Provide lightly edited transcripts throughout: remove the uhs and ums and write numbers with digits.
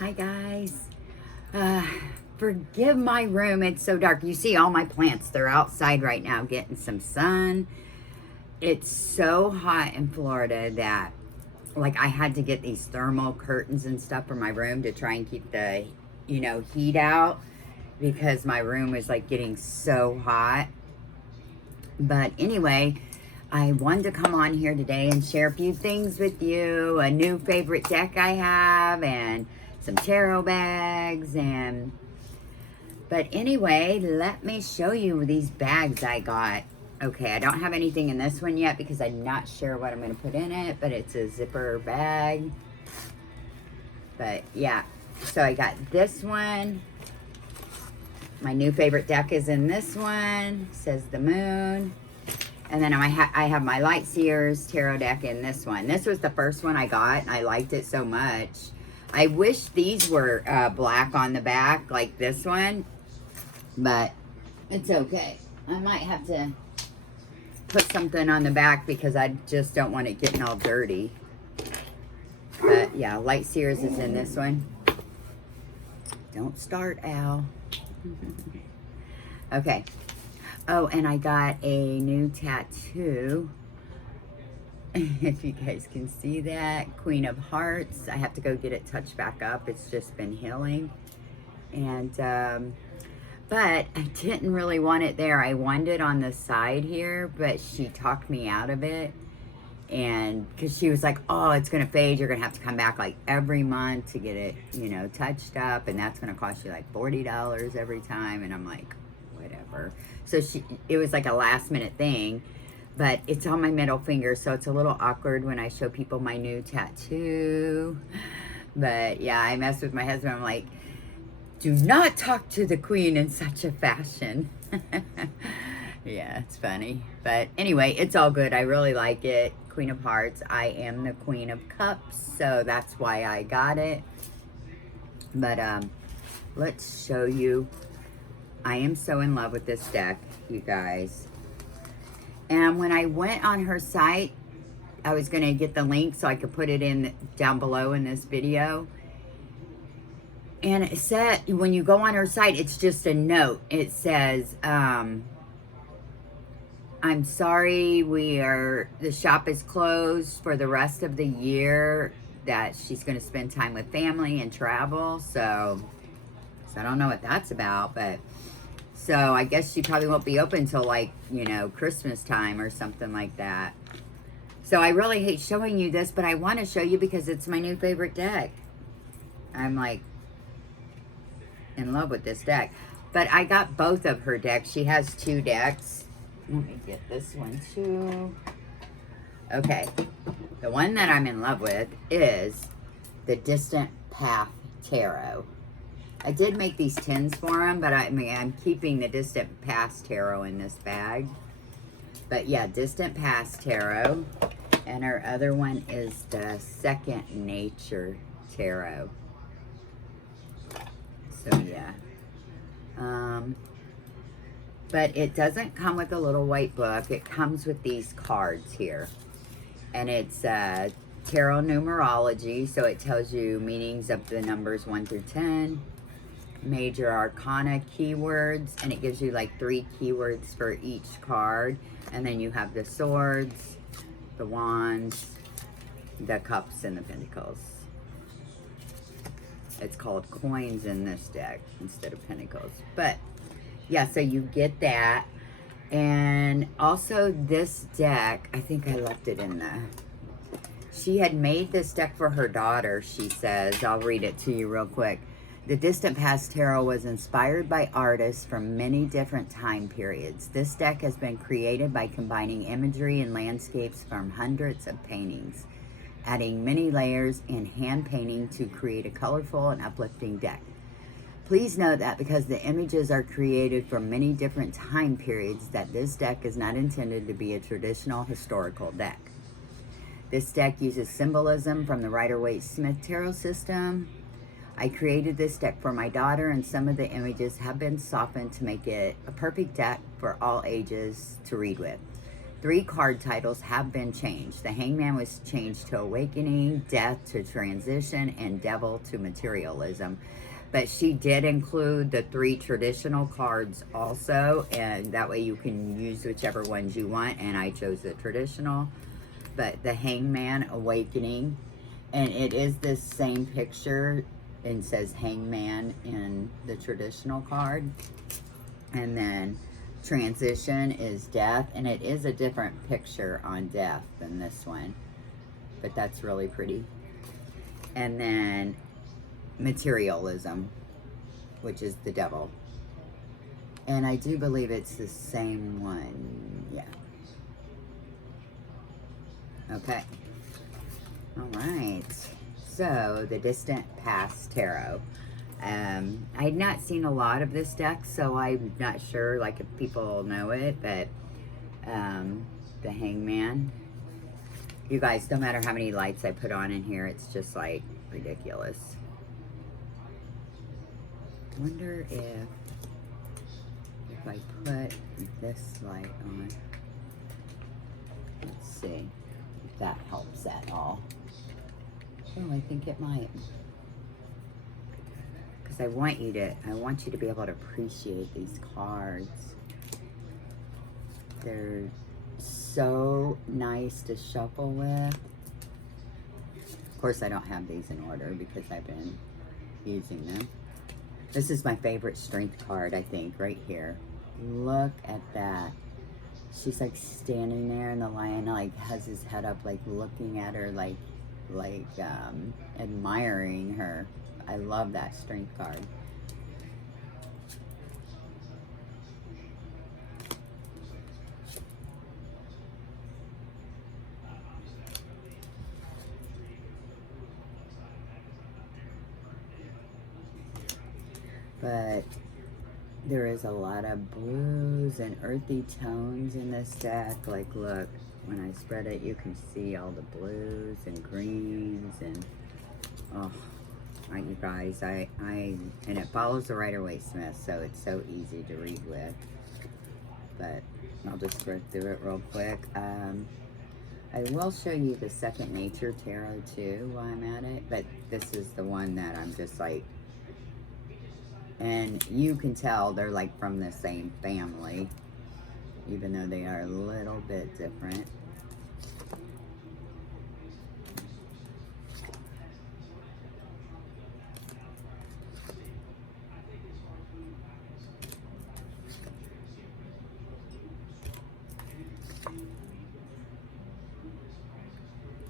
Hi guys. Uh, Forgive my room. It's so dark. You see all my plants. They're outside right now getting some sun. It's so hot in Florida that like I had to get these thermal curtains and stuff for my room to try and keep the, heat out because my room was like getting so hot. But anyway, I wanted to come on here today and share a few things with you. A new favorite deck I have and some tarot bags but anyway, let me show you these bags I got. Okay, I don't have anything in this one yet because I'm not sure what I'm going to put in it, but it's a zipper bag. But yeah, so I got this one. My new favorite deck is in this one. It says the moon. And then I have my Light Seers tarot deck in this one. This was the first one I got, and I liked it so much. I wish these were black on the back, like this one. But it's okay. I might have to put something on the back because I just don't want it getting all dirty. But yeah, Light Seers is in this one. Don't start, Al. Okay. Oh, and I got a new tattoo. If you guys can see that. Queen of Hearts. I have to go get it touched back up. It's just been healing. And, but I didn't really want it there. I wanted it on the side here, but she talked me out of it. And because she was like, oh, it's going to fade. You're going to have to come back like every month to get it, touched up. And that's going to cost you like $40 every time. And I'm like, whatever. So it was like a last minute thing. But it's on my middle finger, so it's a little awkward when I show people my new tattoo. But yeah, I messed with my husband. I'm like, do not talk to the queen in such a fashion. Yeah, it's funny. But anyway, it's all good. I really like it. Queen of Hearts. I am the Queen of Cups, so that's why I got it. But let's show you. I am so in love with this deck, you guys. And when I went on her site, I was going to get the link so I could put it in down below in this video. And it said, when you go on her site, it's just a note. It says, I'm sorry, the shop is closed for the rest of the year, that she's going to spend time with family and travel. So I don't know what that's about, but... So I guess she probably won't be open until like, Christmas time or something like that. So I really hate showing you this, but I want to show you because it's my new favorite deck. I'm like in love with this deck. But I got both of her decks. She has two decks. Let me get this one too. Okay. The one that I'm in love with is the Distant Path Tarot. I did make these tins for them, but I'm keeping the Distant Past Tarot in this bag. But yeah, Distant Past Tarot. And our other one is the Second Nature Tarot. So yeah. But it doesn't come with a little white book. It comes with these cards here. And it's tarot numerology, so it tells you meanings of the numbers 1 through 10. Major arcana keywords, and it gives you like 3 keywords for each card. And then you have the swords, the wands, the cups, and the pentacles. It's called coins in this deck instead of pentacles. But yeah, so you get that. And also this deck, I think I left it in she had made this deck for her daughter, she says. I'll read it to you real quick. The Distant Past Tarot was inspired by artists from many different time periods. This deck has been created by combining imagery and landscapes from hundreds of paintings, adding many layers and hand painting to create a colorful and uplifting deck. Please note that because the images are created from many different time periods, that this deck is not intended to be a traditional historical deck. This deck uses symbolism from the Rider-Waite-Smith Tarot system. I created this deck for my daughter, and some of the images have been softened to make it a perfect deck for all ages to read with. 3 card titles have been changed. The Hangman was changed to Awakening, Death to Transition, and Devil to Materialism. But she did include the 3 traditional cards also, and that way you can use whichever ones you want, and I chose the traditional. But the Hangman, Awakening, and it is this same picture, and says Hangman in the traditional card. And then Transition is Death, and it is a different picture on Death than this one, but that's really pretty. And then Materialism, which is the Devil, and I do believe it's the same one. Yeah. Okay. All right. So the Distant Past Tarot. I had not seen a lot of this deck, so I'm not sure, like, if people know it, but the Hangman. You guys, no matter how many lights I put on in here, it's just, like, ridiculous. I wonder if I put this light on, let's see if that helps at all. Oh, I think it might. Because I want you to be able to appreciate these cards. They're so nice to shuffle with. Of course, I don't have these in order because I've been using them. This is my favorite strength card, I think, right here. Look at that. She's like standing there, and the lion like has his head up, like looking at her, like admiring her. I love that strength card. But there is a lot of blues and earthy tones in this deck. Like, look, when I spread it, you can see all the blues and greens, and oh, right, you guys, and it follows the Rider-Waite-Smith, so it's so easy to read with. But I'll just go through it real quick. I will show you the Second Nature Tarot too while I'm at it, but this is the one that I'm just like, and you can tell they're like from the same family, even though they are a little bit different.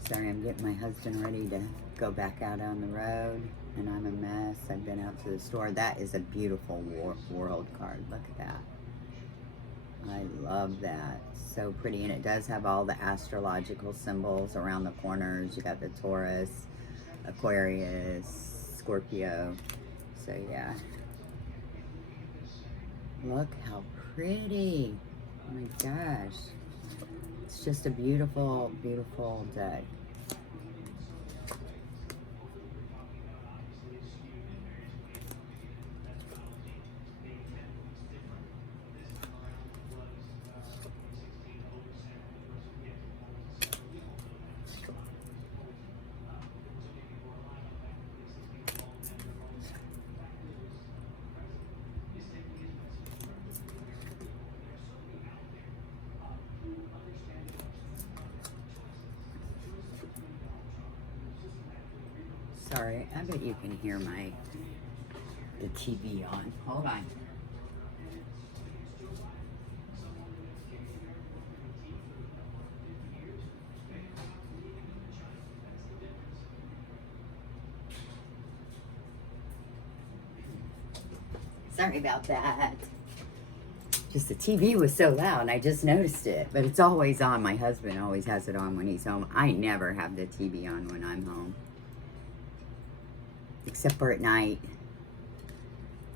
Sorry, I'm getting my husband ready to go back out on the road, and I'm a mess. I've been out to the store. That is a beautiful world card. Look at that. I love that. So pretty, and it does have all the astrological symbols around the corners. You got the Taurus, Aquarius, Scorpio. So yeah. Look how pretty. Oh my gosh. It's just a beautiful, beautiful deck. Sorry, I bet you can hear the TV on. Hold on. Sorry about that. Just the TV was so loud, I just noticed it. But it's always on. My husband always has it on when he's home. I never have the TV on when I'm home. Except for at night,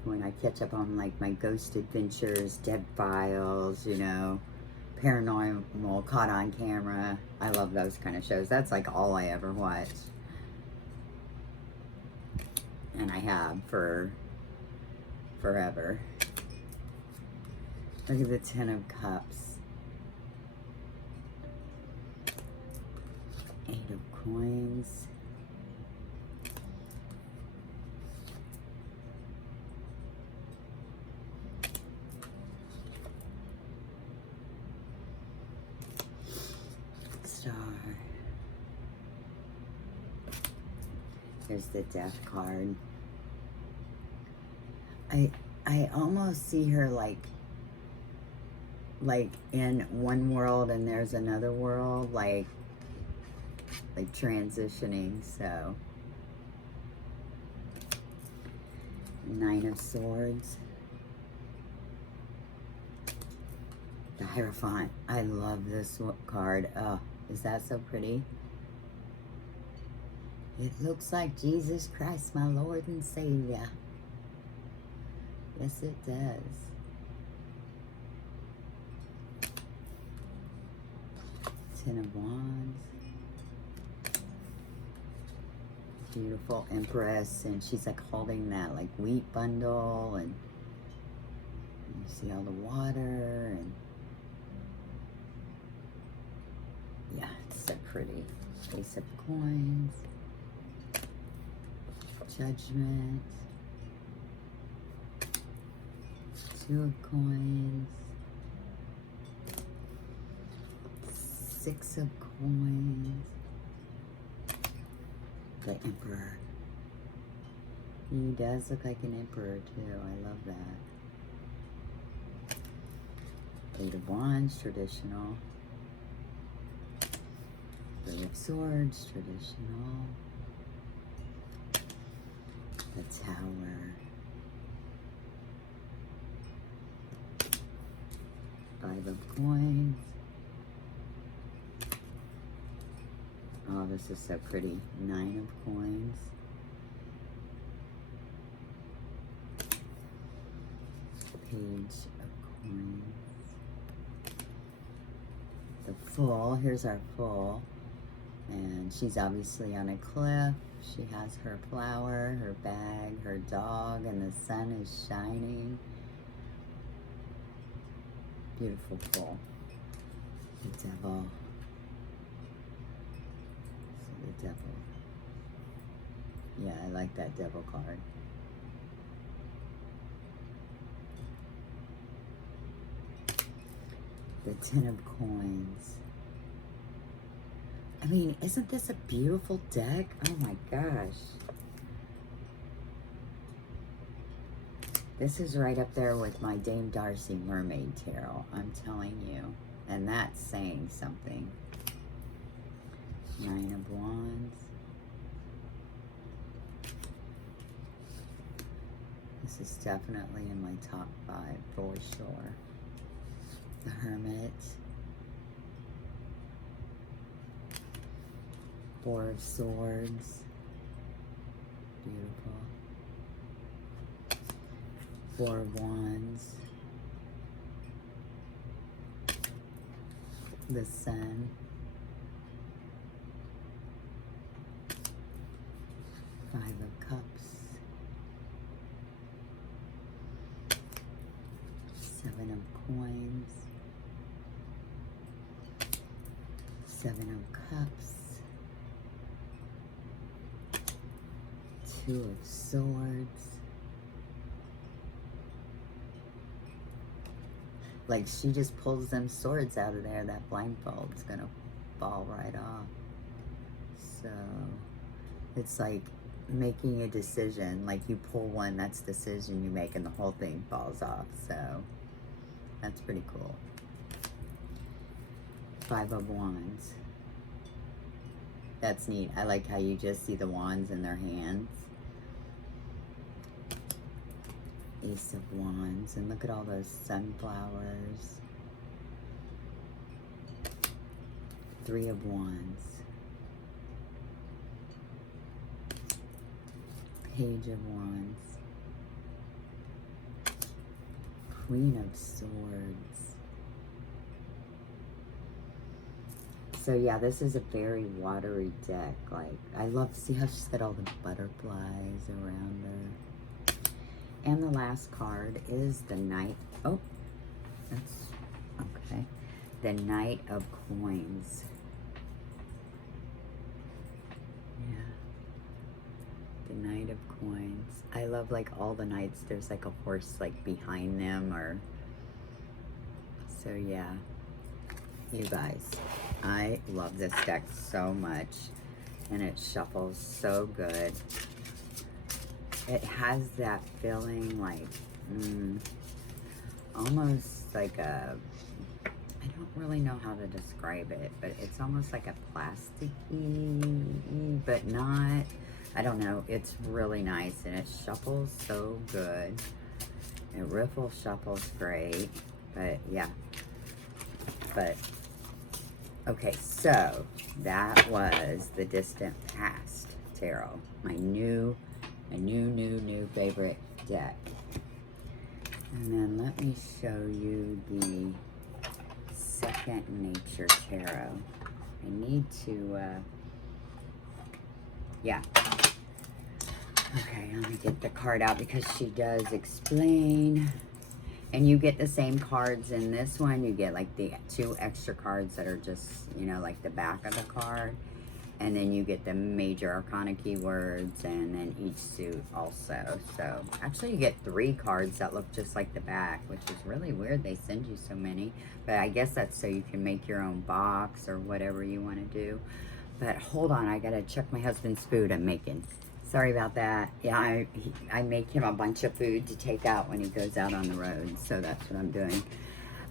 when I catch up on like my Ghost Adventures, Dead Files, you know, Paranormal, Caught on Camera. I love those kind of shows. That's like all I ever watch. And I have for forever. Look at the Ten of Cups. Eight of coins. Star. Here's the death card. I almost see her like in one world and there's another world, like transitioning. So Nine of Swords. The Hierophant. I love this card. Oh, is that so pretty? It looks like Jesus Christ, my Lord and Savior. Yes, it does. Ten of Wands. Beautiful Empress, and she's like holding that like wheat bundle, and you see all the water, and yeah, it's so pretty. Ace of Coins. Judgment. Two of Coins. Six of Coins. The Emperor. He does look like an emperor too. I love that. Eight of Wands, traditional. Three of Swords, traditional. The Tower. Five of Coins. Oh, this is so pretty. Nine of Coins. Page of Coins. The Fool. Here's our Fool. And she's obviously on a cliff. She has her flower, her bag, her dog, and the sun is shining. Beautiful Fool. The Devil. The Devil. Yeah, I like that Devil card. The Ten of Coins. I mean, isn't this a beautiful deck? Oh my gosh. This is right up there with my Dame Darcy Mermaid Tarot, I'm telling you. And that's saying something. Nine of Wands. This is definitely in my top 5 for sure. The Hermit. Four of Swords. Beautiful. Four of Wands. The Sun. Five of Cups. Seven of Coins. Seven of Cups. Two of Swords. Like, she just pulls them swords out of there. That blindfold's gonna fall right off. So, it's like making a decision. Like, you pull one, that's the decision you make, and the whole thing falls off. So, that's pretty cool. Five of Wands. That's neat. I like how you just see the wands in their hands. Ace of Wands, and look at all those sunflowers. Three of Wands. Page of Wands. Queen of Swords. So yeah, this is a very watery deck. Like, I love to see how she's got all the butterflies around her. And the last card is the Knight. Oh, that's okay. The Knight of Coins. I love like all the nights there's like a horse like behind them, or so yeah. You guys, I love this deck so much, and it shuffles so good. It has that feeling like almost like a, I don't really know how to describe it, but it's almost like a plasticky, but not, I don't know. It's really nice, and it shuffles so good. It riffle shuffles great, but yeah. But, okay, so that was the Distant Past Tarot. My new favorite deck. And then let me show you the Second Nature Tarot. I need to, yeah. Okay, let me get the card out because she does explain. And you get the same cards in this one. You get like the 2 extra cards that are just, you know, like the back of the card. And then you get the major arcana keywords and then each suit also. So actually you get 3 cards that look just like the back, which is really weird. They send you so many. But I guess that's so you can make your own box or whatever you want to do. But hold on, I got to check my husband's food I'm making. Sorry about that. Yeah, I make him a bunch of food to take out when he goes out on the road. So that's what I'm doing.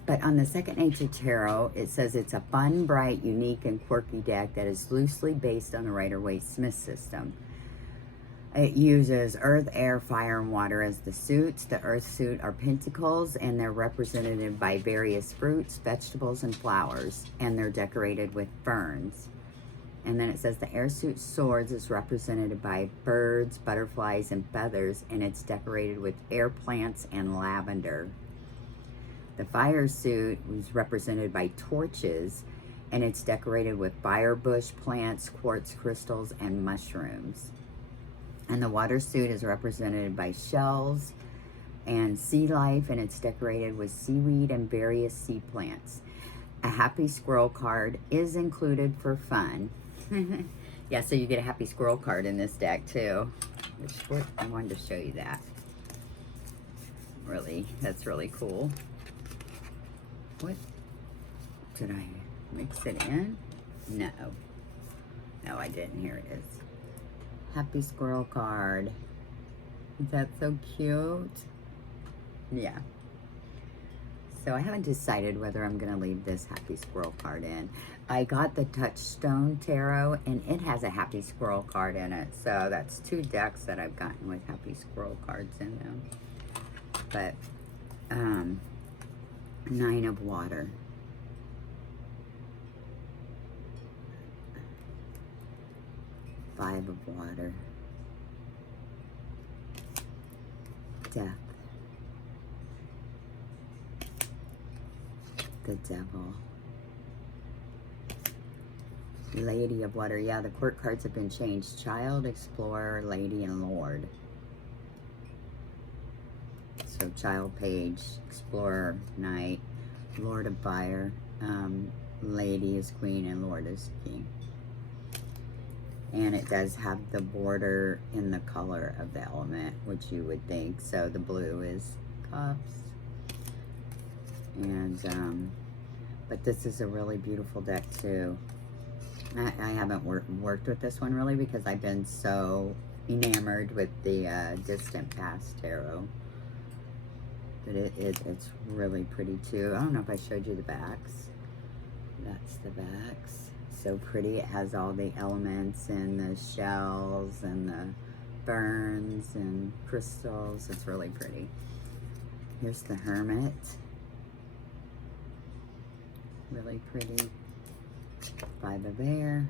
But on the Second Nature Tarot, it says it's a fun, bright, unique, and quirky deck that is loosely based on the Rider-Waite-Smith system. It uses earth, air, fire, and water as the suits. The earth suit are pentacles, and they're represented by various fruits, vegetables, and flowers, and they're decorated with ferns. And then it says the air suit swords is represented by birds, butterflies, and feathers, and it's decorated with air plants and lavender. The fire suit was represented by torches, and it's decorated with firebush plants, quartz crystals, and mushrooms. And the water suit is represented by shells and sea life, and it's decorated with seaweed and various sea plants. A happy squirrel card is included for fun. Yeah, so you get a happy squirrel card in this deck too. I wanted to show you that. Really, that's really cool. What? Did I mix it in? No. No, I didn't. Here it is. Happy squirrel card. Is that so cute? Yeah. So I haven't decided whether I'm going to leave this happy squirrel card in. I got the Touchstone Tarot, and it has a happy squirrel card in it. So that's 2 decks that I've gotten with happy squirrel cards in them. But, 9 of water. Five of water. Death. The devil. Lady of water. Yeah, the court cards have been changed. Child, explorer, lady, and lord. So child, page, explorer, knight, lord of fire, lady is queen, and lord is king. And it does have the border in the color of the element, which you would think. So the blue is cups. And, but this is a really beautiful deck too. I haven't worked with this one really because I've been so enamored with the Distant Past Tarot. But it's really pretty too. I don't know if I showed you the backs. That's the backs. So pretty. It has all the elements and the shells and the ferns and crystals. It's really pretty. Here's the Hermit. Really pretty. 5 of air.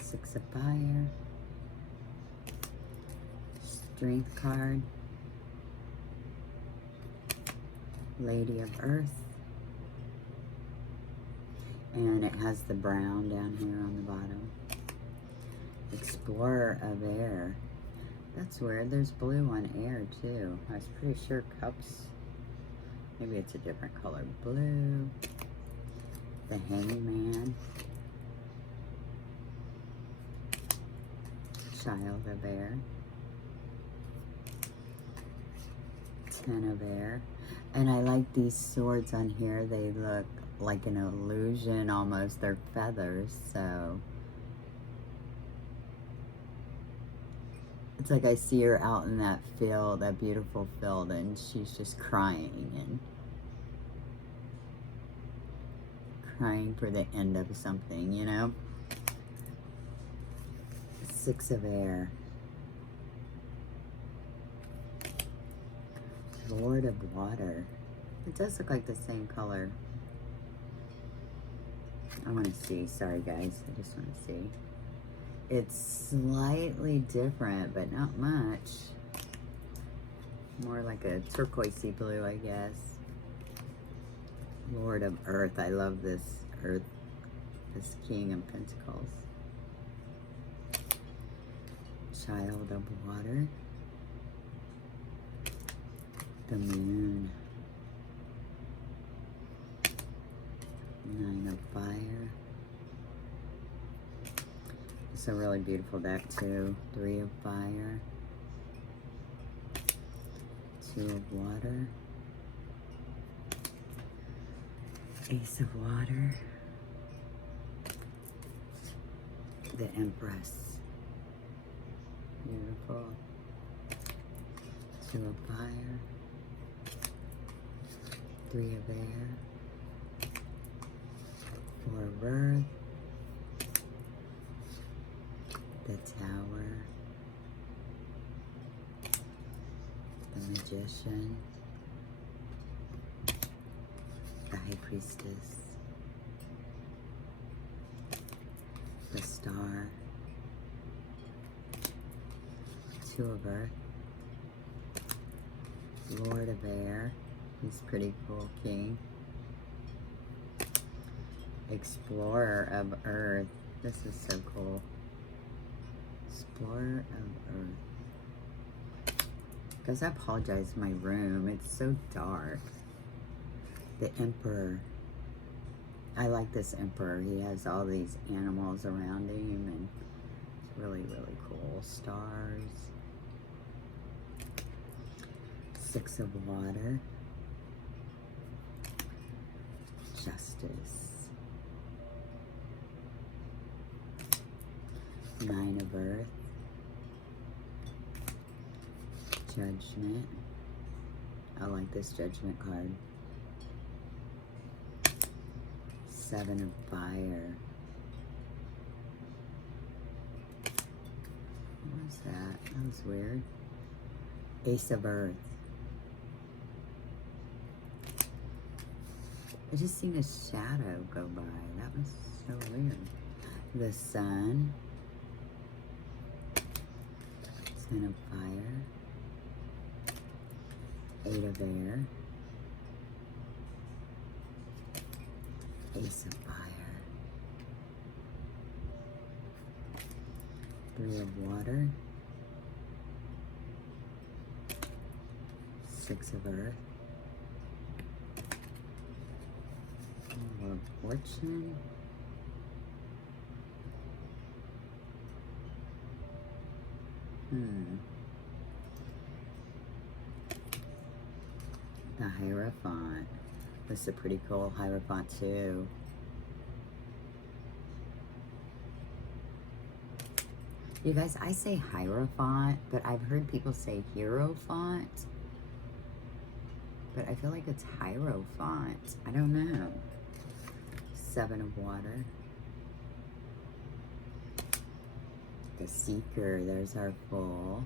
6 of fire. Strength card. Lady of Earth. And it has the brown down here on the bottom. Explorer of air. That's weird. There's blue on air too. I was pretty sure cups. Maybe it's a different color. Blue. The Hangman. Child of air. 10 of air. And I like these swords on here. They look like an illusion almost. They're feathers, so it's like I see her out in that field, that beautiful field, and she's just crying and crying for the end of something, you know? 6 of air. Lord of water. It does look like the same color. I want to see. Sorry, guys. I just want to see. It's slightly different, but not much. More like a turquoisey blue, I guess. Lord of Earth. I love this Earth. This King of Pentacles. Child of water. The moon. 9 of fire. It's a really beautiful deck too. 3 of fire. 2 of water. Ace of water. The Empress. Beautiful. 2 of fire. 3 of air. 4 of earth. The Tower. The Magician. The High Priestess. The Star. 2 of earth. Lord of air. He's pretty cool, king. Explorer of earth. This is so cool. Explorer of earth. Guys, I apologize for my room. It's so dark. The Emperor. I like this Emperor. He has all these animals around him, and it's really, really cool. Stars. 6 of water. Justice. 9 of earth. Judgment. I like this Judgment card. 7 of fire. What was that? That was weird. Ace of earth. I just seen a shadow go by. That was so weird. The sun. 10 of fire. 8 of air. Ace of fire. 3 of water. 6 of earth. Wheel of fortune. The Hierophant. This is a pretty cool Hierophant too. You guys, I say Hierophant, but I've heard people say Hierophant. But I feel like it's Hierophant. I don't know. 7 of water. The Seeker. There's our Fool.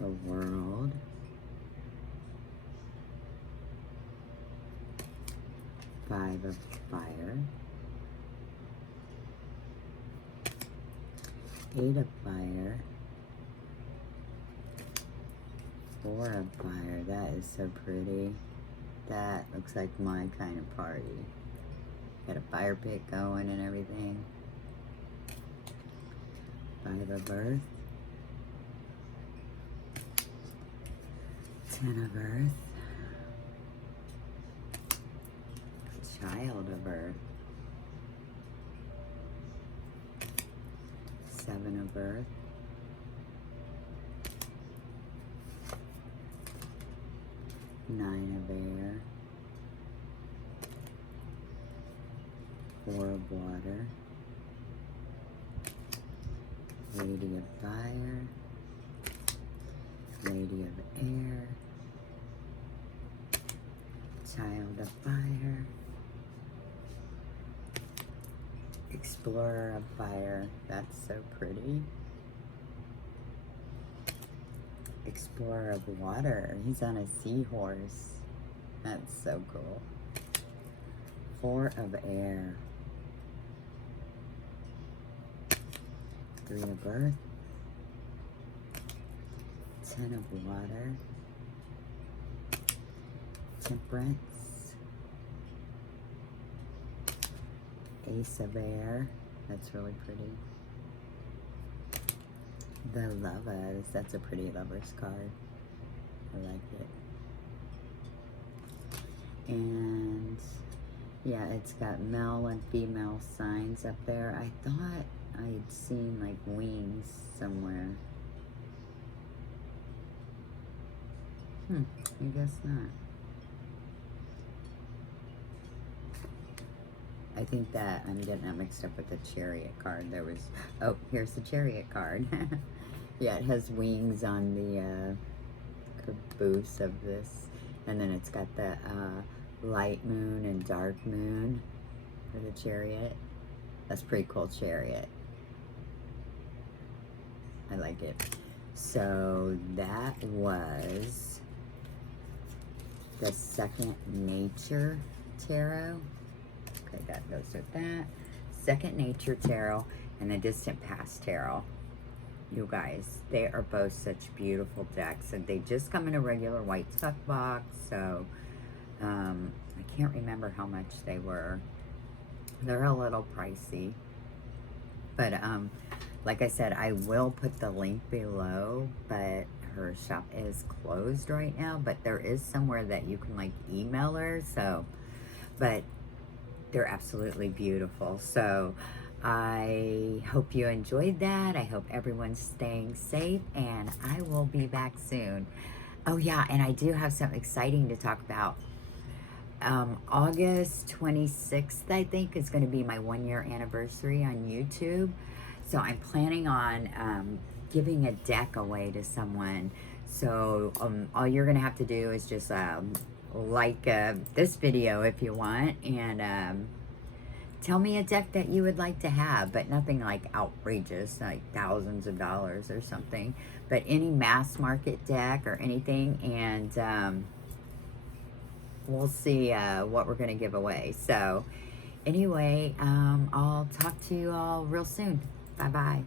The World. Five of fire. 8 of fire. 4 of fire. That is so pretty. That looks like my kind of party. Got a fire pit going and everything. 5 of earth. 10 of earth. Child of earth. 7 of earth. 9 of air, 4 of water, Lady of fire, Lady of air, Child of fire, Explorer of fire. That's so pretty. Explorer of water. He's on a seahorse. That's so cool. 4 of air. 3 of earth. 10 of water. Temperance. Ace of air. That's really pretty. The Lovers. That's a pretty Lovers card. I like it. And yeah, it's got male and female signs up there. I thought I'd seen like wings somewhere. I guess not. I think that I'm getting that mixed up with the Chariot card. There was, oh, here's the Chariot card. Yeah, it has wings on the caboose of this. And then it's got the light moon and dark moon for the Chariot. That's pretty cool, Chariot. I like it. So that was the Second Nature Tarot. Okay, that goes with that. Second Nature Tarot and the Distant Past Tarot. You guys, they are both such beautiful decks, and they just come in a regular white stuff box. So I can't remember how much they were. They're a little pricey, but like I said, I will put the link below, but her shop is closed right now, but there is somewhere that you can like email her. So, but they're absolutely beautiful. So I hope you enjoyed that. I hope everyone's staying safe, and I will be back soon. Oh yeah, and I do have something exciting to talk about. August 26th, I think, is going to be my 1-year anniversary on YouTube. So I'm planning on giving a deck away to someone. So all you're going to have to do is just like this video if you want, and tell me a deck that you would like to have, but nothing like outrageous, like thousands of dollars or something, but any mass market deck or anything, and we'll see what we're going to give away. So anyway, I'll talk to you all real soon. Bye-bye.